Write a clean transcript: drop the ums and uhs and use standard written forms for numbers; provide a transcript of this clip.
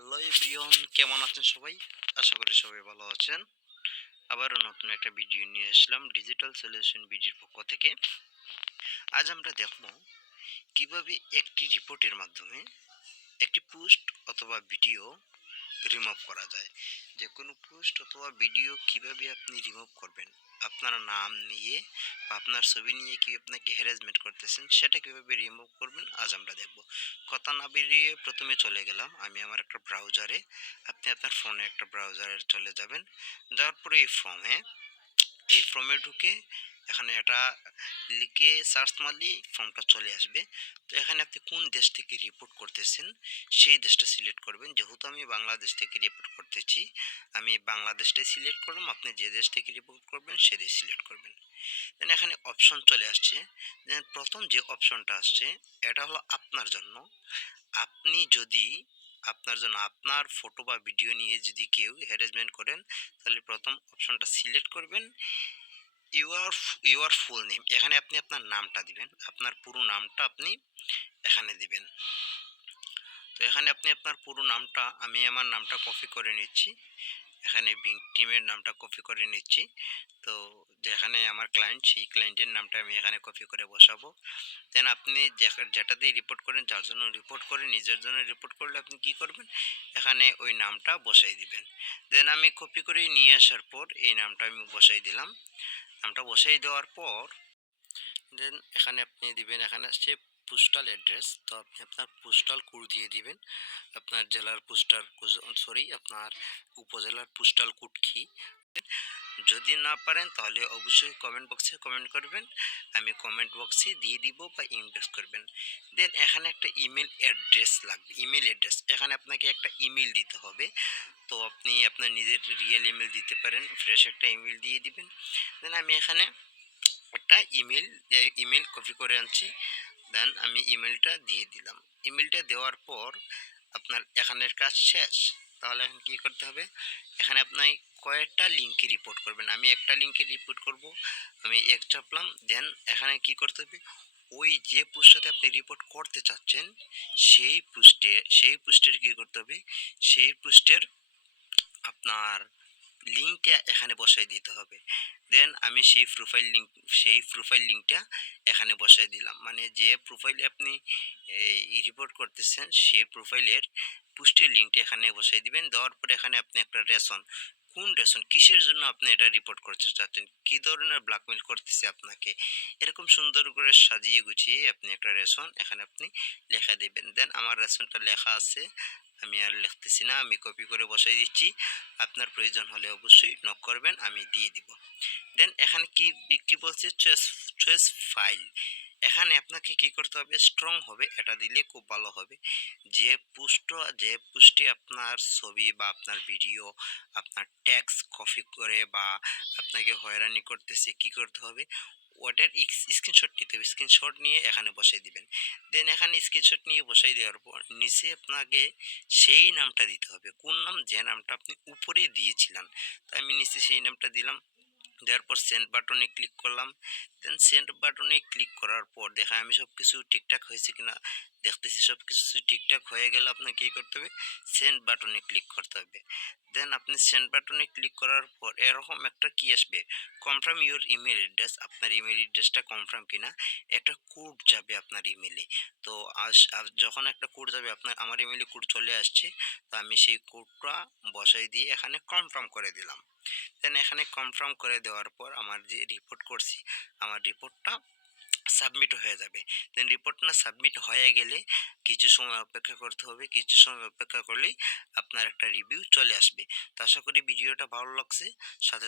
Hello everyone, কেমন আছেন সবাই? আশা করি সবাই ভালো আছেন। আবারও নতুন একটা ভিডিও নিয়ে আসলাম ডিজিটাল সলিউশন বিডির পক্ষ থেকে। আজ আমরা দেখব কিভাবে একটি রিপোর্টের মাধ্যমে একটি পোস্ট অথবা ভিডিও রিমুভ করা যায়। যেকোনো পোস্ট অথবা ভিডিও কিভাবে আপনি রিমুভ করবেন, আপনার নাম নিয়ে বা আপনার ছবি নিয়ে কি আপনাকে হ্যারাসমেন্ট করতেছেন সেটা কিভাবে রিমুভ করবেন আজ আমরা দেখব। কথা না বেরিয়ে প্রথমে চলে গেলাম আমি আমার একটা ব্রাউজারে। আপনি আপনার ফোনে একটা ব্রাউজারে চলে যাবেন। যাওয়ার পরে এই ফর্মে ঢুকে এখানে এটা লিখে সার্চ মারলেই ফর্মটা চলে আসবে। তো এখানে আপনি কোন দেশ থেকে রিপোর্ট করতেছেন সেই দেশটা সিলেক্ট করবেন। যেহেতু আমি বাংলাদেশ থেকে রিপোর্ট করতেছি, আমি বাংলাদেশটাই সিলেক্ট করলাম। আপনি যে দেশ থেকে রিপোর্ট করবেন সে দেশ সিলেক্ট করবেন। দেন এখানে অপশন চলে আসছে। দেন প্রথম যে অপশনটা আসছে এটা হলো আপনার জন্য। আপনি যদি আপনার ফটো বা ভিডিও নিয়ে যদি কেউ হ্যারাসমেন্ট করেন, তাহলে প্রথম অপশনটা সিলেক্ট করবেন। ইউর ফুল নেম, এখানে আপনি আপনার নামটা দিবেন, আপনার পুরো নামটা আপনি এখানে দিবেন। তো এখানে আপনি আপনার পুরো নামটা, আমি আমার নামটা কপি করে নিচ্ছি, এখানে টিমের নামটা কপি করে নিচ্ছি। তো যেখানে আমার ক্লায়েন্ট, সেই ক্লায়েন্টের নামটা আমি এখানে কপি করে বসাবো। দেন আপনি যেটা দিয়ে রিপোর্ট করেন, যার জন্য রিপোর্ট করেন, নিজের জন্য রিপোর্ট করলে আপনি কি করবেন, এখানে ওই নামটা বসাই দিবেন। দেন আমি কপি করে নিয়ে আসার পর এই নামটা আমি বসাই দিলাম। নামটা বসাই দেওয়ার পর দেন এখানে আপনি দিবেন, এখানে আসছে পোস্টাল অ্যাড্রেস। তো আপনি আপনার পোস্টাল কোড দিয়ে দিবেন। আপনার জেলার পোস্টাল, সরি, আপনার উপজেলার পোস্টাল কোড কি। যদি না পারেন তাহলে অবশ্যই কমেন্ট বক্সে কমেন্ট করবেন, আমি কমেন্ট বক্সে দিয়ে দিব বা ইনবক্স করবেন। দেন এখানে একটা ইমেল অ্যাড্রেস লাগবে, ইমেল অ্যাড্রেস, এখানে আপনাকে একটা ইমেল দিতে হবে। তো আপনি আপনার নিজের রিয়েল ইমেল দিতে পারেন, ফ্রেশ একটা ইমেল দিয়ে দিবেন। দেন আমি এখানে একটা ইমেল কপি করে আনছি। দেন আমি ইমেলটা দিয়ে দিলাম। ইমেলটা দেওয়ার পর আপনার এখানের কাজ শেষ। তাহলে এখন কি করতে হবে, এখানে আপনি কয়েকটা লিঙ্কে রিপোর্ট করবেন। আমি একটা লিঙ্কে রিপোর্ট করব, আমি এক চাপলাম। দেন এখানে কি করতে হবে, ওই যে পোস্টটাতে আপনি রিপোর্ট করতে চাচ্ছেন সেই পোস্টের কি করতে হবে, সেই পোস্টের আপনার লিঙ্কটা এখানে বসাই দিতে হবে। দেন আমি সেই প্রোফাইল লিঙ্কটা এখানে বসাই দিলাম। মানে যে প্রোফাইলে আপনি রিপোর্ট করতেছেন সেই প্রোফাইলের পোস্টের লিঙ্কটা এখানে বসাই দিবেন। দেওয়ার পরে এখানে আপনি একটা রেশন, কোন রেশন, কিসের জন্য আপনি এটা রিপোর্ট করতে চাচ্ছেন, কি ধরনের ব্ল্যাকমেল করতেছে আপনাকে, এরকম সুন্দর করে সাজিয়ে গুছিয়ে আপনি একটা রেশন এখানে আপনি লেখা দিবেন। দেন আমার রেশনটা লেখা আছে, আমি আর লিখতেছি না, আমি কপি করে বসাই দিচ্ছি। আপনার প্রয়োজন হলে অবশ্যই নক করবেন, আমি দিয়ে দিব। দেন এখানে কি বলছে, চয়েস ফাইল। এখানে আপনাকে কি করতে হবে, স্ট্রং হবে, এটা দিলে খুব ভালো হবে। যে পোস্টে আপনার ছবি বা আপনার ভিডিও, আপনার টেক্সট কপি করে বা আপনাকে হয়রানি করতেছে, কি করতে হবে, ওটার স্ক্রিনশট নিতে হবে। স্ক্রিনশট নিয়ে এখানে বসাই দিবেন। দেন এখানে স্ক্রিনশট নিয়ে বসাই দেওয়ার পর নিচে আপনাকে সেই নামটা দিতে হবে। কোন নাম, যে নামটা আপনি উপরে দিয়েছিলেন। তো আমি নিচে সেই নামটা দিলাম। দেওয়ার পর সেন্ড বাটনে ক্লিক করলাম। দেন সেন্ড বাটনে ক্লিক করার পর দেখা আমি সব কিছু ঠিকঠাক হয়েছে কিনা দেখতেছি। সব কিছু ঠিকঠাক হয়ে গেলে আপনাকে কী করতে হবে, সেন্ড বাটনে ক্লিক করতে হবে। দেন আপনি সেন্ড বাটনে ক্লিক করার পর এরকম একটা কি আসবে, কনফার্ম ইউর ইমেল অ্যাড্রেস, আপনার ইমেল অ্যাড্রেসটা কনফার্ম কিনা। একটা কোড যাবে আপনার ইমেলে। তো যখন একটা কোড যাবে, আমার ইমেলে কোড চলে আসছে। তো আমি সেই কোডটা বসাই দিয়ে এখানে কনফার্ম করে দিলাম। দেন এখানে কনফার্ম করে দেওয়ার পর আমার যে রিপোর্ট করছি, আমার রিপোর্টটা সাবমিট হয়ে যাবে। দেন রিপোর্ট না সাবমিট হয়ে গেলে কিছু সময় অপেক্ষা করতে হবে। কিছু সময় অপেক্ষা করলেই আপনার একটা রিভিউ চলে আসবে। তো আশা করি ভিডিওটা ভালো লাগছে। সাথে